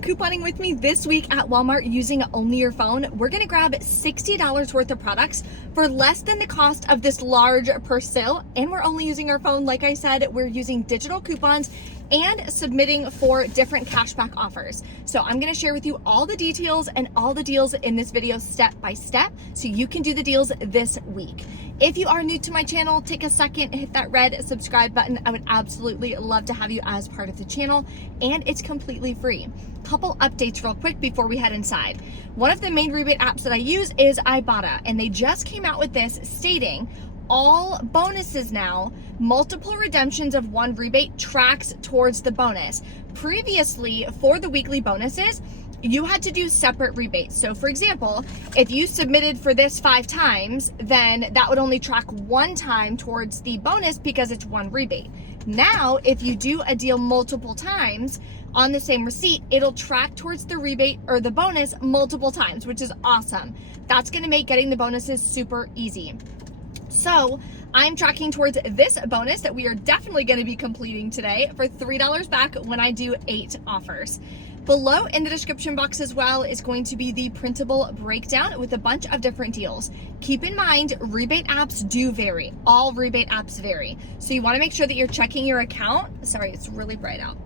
come couponing with me this week at Walmart using only your phone. We're gonna grab $60 worth of products for less than the cost of this large Persil, and we're only using our phone. Like I said, we're using digital coupons and submitting for different cashback offers. So I'm gonna share with you all the details and all the deals in this video step by step so you can do the deals this week. If you are new to my channel, take a second, hit that red subscribe button. I would absolutely love to have you as part of the channel, and it's completely free. Couple updates real quick before we head inside. One of the main rebate apps that I use is Ibotta, and they just came out with this stating all bonuses now, multiple redemptions of one rebate tracks towards the bonus. Previously, for the weekly bonuses, you had to do separate rebates. So for example, if you submitted for this 5 times, then that would only track 1 time towards the bonus because it's one rebate. Now, if you do a deal multiple times on the same receipt, it'll track towards the rebate or the bonus multiple times, which is awesome. That's gonna make getting the bonuses super easy. So I'm tracking towards this bonus that we are definitely going to be completing today for $3 back when I do 8 offers. Below in the description box as well is going to be the printable breakdown with a bunch of different deals. Keep in mind, rebate apps do vary. All rebate apps vary. So you want to make sure that you're checking your account. Sorry, it's really bright out.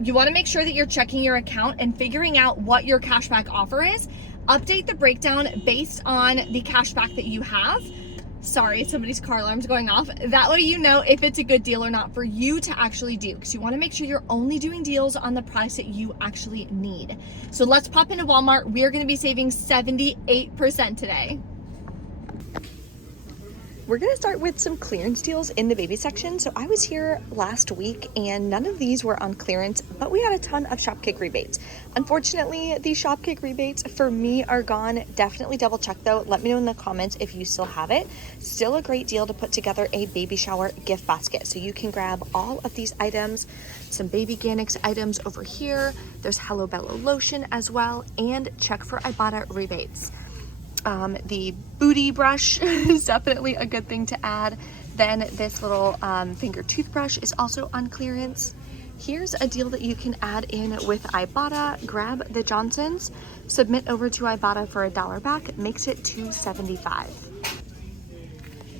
You want to make sure that you're checking your account and figuring out what your cashback offer is. Update the breakdown based on the cashback that you have. Sorry, somebody's car alarm's going off. That way you know if it's a good deal or not for you to actually do, because you want to make sure you're only doing deals on the price that you actually need. So let's pop into Walmart. We are going to be saving 78% today. We're gonna start with some clearance deals in the baby section. So I was here last week and none of these were on clearance, but we had a ton of Shopkick rebates. Unfortunately, the Shopkick rebates for me are gone. Definitely double check though. Let me know in the comments if you still have it. Still a great deal to put together a baby shower gift basket. So you can grab all of these items, some baby Ganix items over here. There's Hello Bello lotion as well, and check for Ibotta rebates. The booty brush is definitely a good thing to add. Then this little finger toothbrush is also on clearance. Here's a deal that you can add in with Ibotta. Grab the Johnsons, submit over to Ibotta for $1 back, makes it $2.75.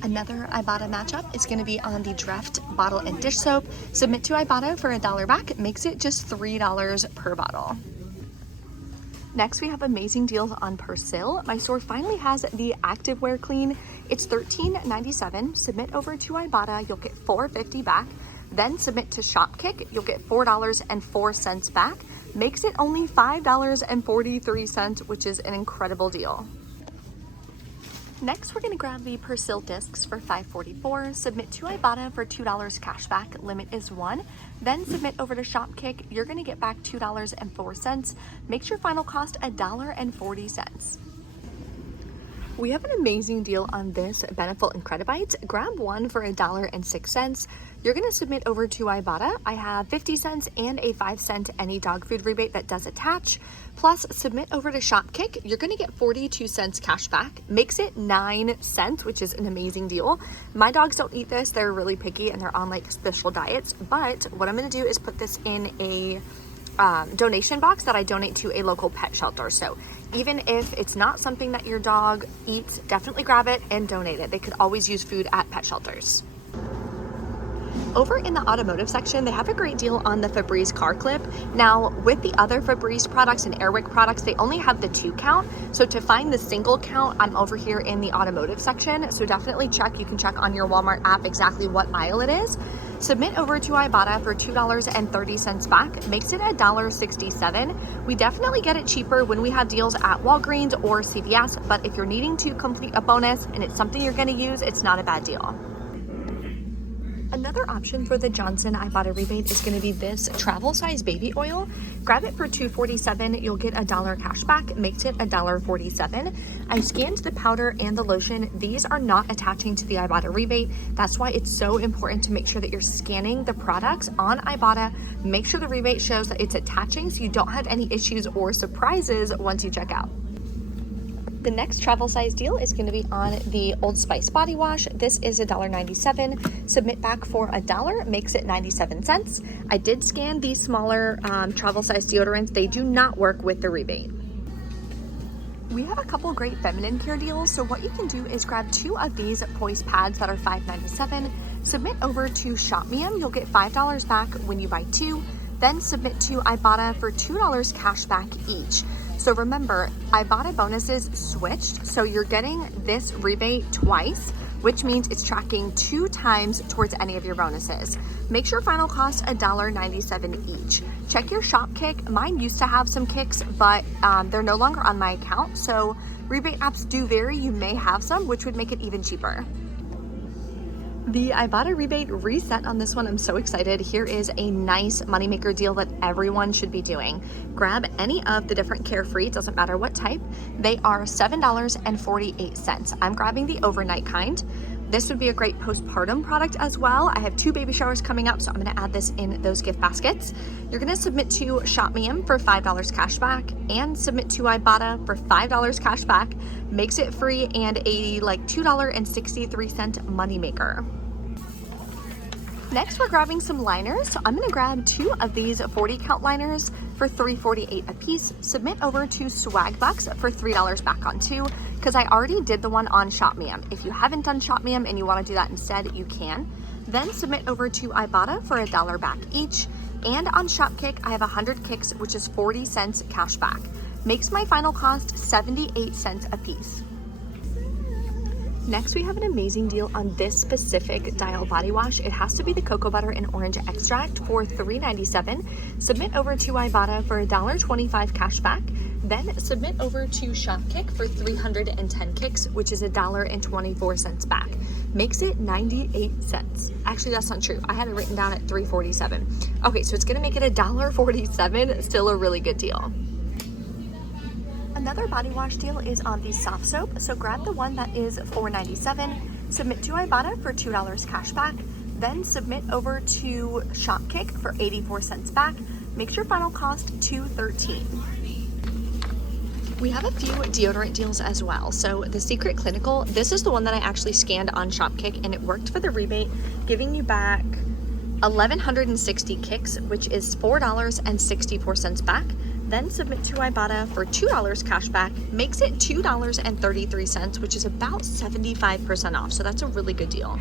Another Ibotta matchup is going to be on the Dreft bottle and dish soap. Submit to Ibotta for $1 back, makes it just $3 per bottle. Next, we have amazing deals on Persil. My store finally has the Activewear Clean. It's $13.97. Submit over to Ibotta, you'll get $4.50 back. Then submit to Shopkick, you'll get $4.04 back. Makes it only $5.43, which is an incredible deal. Next, we're gonna grab the Persil discs for $5.44. Submit to Ibotta for $2 cashback. Limit is 1. Then submit over to Shopkick. You're gonna get back $2.04. Makes your final cost $1.40. We have an amazing deal on this Beneful Incredibites. Grab one for $1.06. You're gonna submit over to Ibotta. I have 50 cents and a 5-cent any dog food rebate that does attach. Plus submit over to Shopkick. You're gonna get 42 cents cash back. Makes it 9 cents, which is an amazing deal. My dogs don't eat this. They're really picky and they're on like special diets. But what I'm gonna do is put this in a donation box that I donate to a local pet shelter. So even if it's not something that your dog eats, definitely grab it and donate it. They could always use food at pet shelters. Over in the automotive section, they have a great deal on the Febreze car clip. Now, with the other Febreze products and Airwick products, they only have the 2 count. So to find the single count, I'm over here in the automotive section. So definitely check. You can check on your Walmart app exactly what aisle it is. Submit over to Ibotta for $2.30 back. Makes it $1.67. We definitely get it cheaper when we have deals at Walgreens or CVS, but if you're needing to complete a bonus and it's something you're gonna use, it's not a bad deal. Another option for the Johnson Ibotta rebate is going to be this travel size baby oil. Grab it for $2.47. You'll get $1 cash back. Makes it $1.47. I scanned the powder and the lotion. These are not attaching to the Ibotta rebate. That's why it's so important to make sure that you're scanning the products on Ibotta. Make sure the rebate shows that it's attaching so you don't have any issues or surprises once you check out. The next travel size deal is going to be on the Old Spice body wash. This is $1.97. Submit back for $1 makes it 97 cents. I did scan these smaller travel size deodorants. They do not work with the rebate. We have a couple great feminine care deals, so what you can do is grab 2 of these Poise pads that are $5.97. Submit over to Shop Me 'Em. You'll get $5 back when you buy 2. Then submit to Ibotta for $2 cash back each. So remember, Ibotta bonuses switched, so you're getting this rebate twice, which means it's tracking 2 times towards any of your bonuses. Make sure final cost $1.97 each. Check your shop kick. Mine used to have some kicks, but they're no longer on my account, so rebate apps do vary. You may have some, which would make it even cheaper. The Ibotta rebate reset on this one. I'm so excited. Here is a nice moneymaker deal that everyone should be doing. Grab any of the different Carefree, doesn't matter what type. They are $7.48. I'm grabbing the overnight kind. This would be a great postpartum product as well. I have 2 baby showers coming up, so I'm gonna add this in those gift baskets. You're gonna submit to Shop Me 'Em for $5 cash back and submit to Ibotta for $5 cash back. Makes it free and a $2.63 moneymaker. Next, we're grabbing some liners. So I'm gonna grab 2 of these 40 count liners for $3.48 a piece. Submit over to Swagbucks for $3 back on 2, because I already did the one on Shop Me 'Em. If you haven't done Shop Me 'Em and you wanna do that instead, you can. Then submit over to Ibotta for $1 back each. And on Shopkick, I have 100 kicks, which is 40 cents cash back. Makes my final cost 78 cents a piece. Next, we have an amazing deal on this specific Dial body wash. It has to be the cocoa butter and orange extract for $3.97. Submit over to Ibotta for $1.25 cash back. Then submit over to Shopkick for 310 kicks, which is $1.24 back. Makes it 98 cents. Actually, that's not true. I had it written down at $3.47. Okay, so it's gonna make it $1.47. Still a really good deal. Another body wash deal is on the soft soap. So grab the one that is $4.97. Submit to Ibotta for $2 cash back. Then submit over to Shopkick for 84 cents back. Makes your final cost $2.13. We have a few deodorant deals as well. So the Secret Clinical, this is the one that I actually scanned on Shopkick, and it worked for the rebate, giving you back 1,160 kicks, which is $4.64 back. Then submit to Ibotta for $2 cash back, makes it $2.33, which is about 75% off. So that's a really good deal.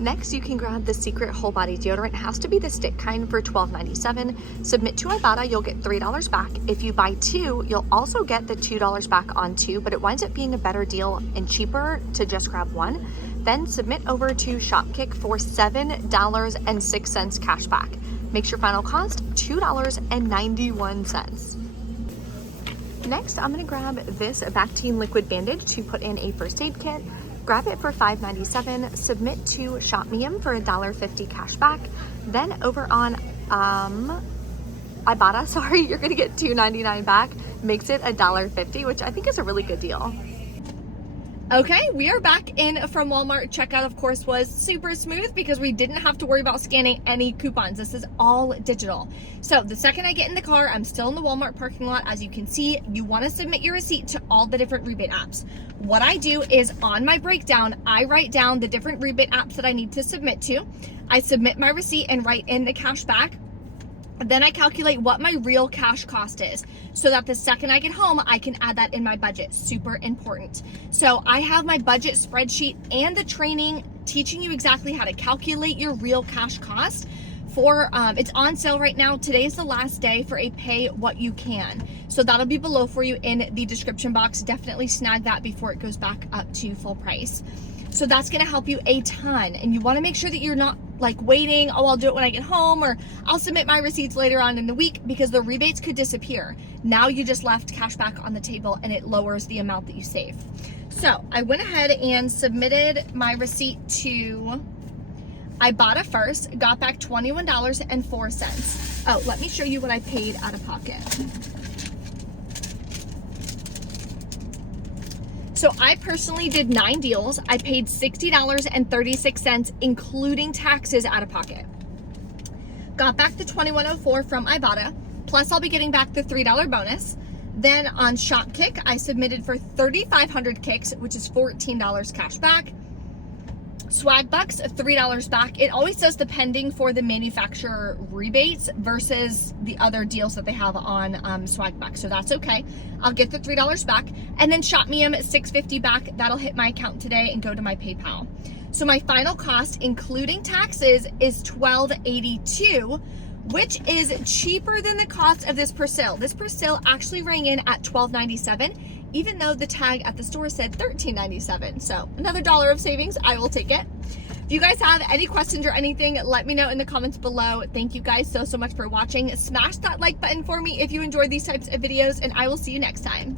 Next, you can grab the Secret Whole Body Deodorant. It has to be the stick kind for $12.97. Submit to Ibotta, you'll get $3 back. If you buy 2, you'll also get the $2 back on 2, but it winds up being a better deal and cheaper to just grab 1. Then submit over to Shopkick for $7.06 cash back. Makes your final cost $2.91. Next, I'm gonna grab this Bactine liquid bandage to put in a first aid kit. Grab it for $5.97. Submit to Shop Me 'Em for $1.50 cash back. Then over on Ibotta, you're gonna get $2.99 back. Makes it $1.50, which I think is a really good deal. Okay, we are back in from Walmart. Checkout, of course, was super smooth because we didn't have to worry about scanning any coupons. This is all digital. So the second I get in the car, I'm still in the Walmart parking lot. As you can see, you want to submit your receipt to all the different rebate apps. What I do is on my breakdown, I write down the different rebate apps that I need to submit to. I submit my receipt and write in the cash back. Then I calculate what my real cash cost is so that the second I get home, I can add that in my budget. Super important. So I have my budget spreadsheet and the training teaching you exactly how to calculate your real cash cost for, it's on sale right now. Today is the last day for a pay what you can. So that'll be below for you in the description box. Definitely snag that before it goes back up to full price. So that's gonna help you a ton. And you wanna make sure that you're not like waiting, oh, I'll do it when I get home, or I'll submit my receipts later on in the week, because the rebates could disappear. Now you just left cash back on the table and it lowers the amount that you save. So I went ahead and submitted my receipt to Ibotta first, got back $21.04. Oh, let me show you what I paid out of pocket. So I personally did 9 deals. I paid $60.36, including taxes out of pocket. Got back the $21.04 from Ibotta, plus I'll be getting back the $3 bonus. Then on Shopkick, I submitted for 3,500 kicks, which is $14 cash back. Swagbucks, $3 back. It always says depending for the manufacturer rebates versus the other deals that they have on Swagbucks. So that's okay. I'll get the $3 back. And then Shopmium, $6.50 back. That'll hit my account today and go to my PayPal. So my final cost, including taxes, is $12.82, which is cheaper than the cost of this Persil. This Persil actually rang in at $12.97, even though the tag at the store said $13.97. So another $1 of savings, I will take it. If you guys have any questions or anything, let me know in the comments below. Thank you guys so much for watching. Smash that like button for me if you enjoyed these types of videos, and I will see you next time.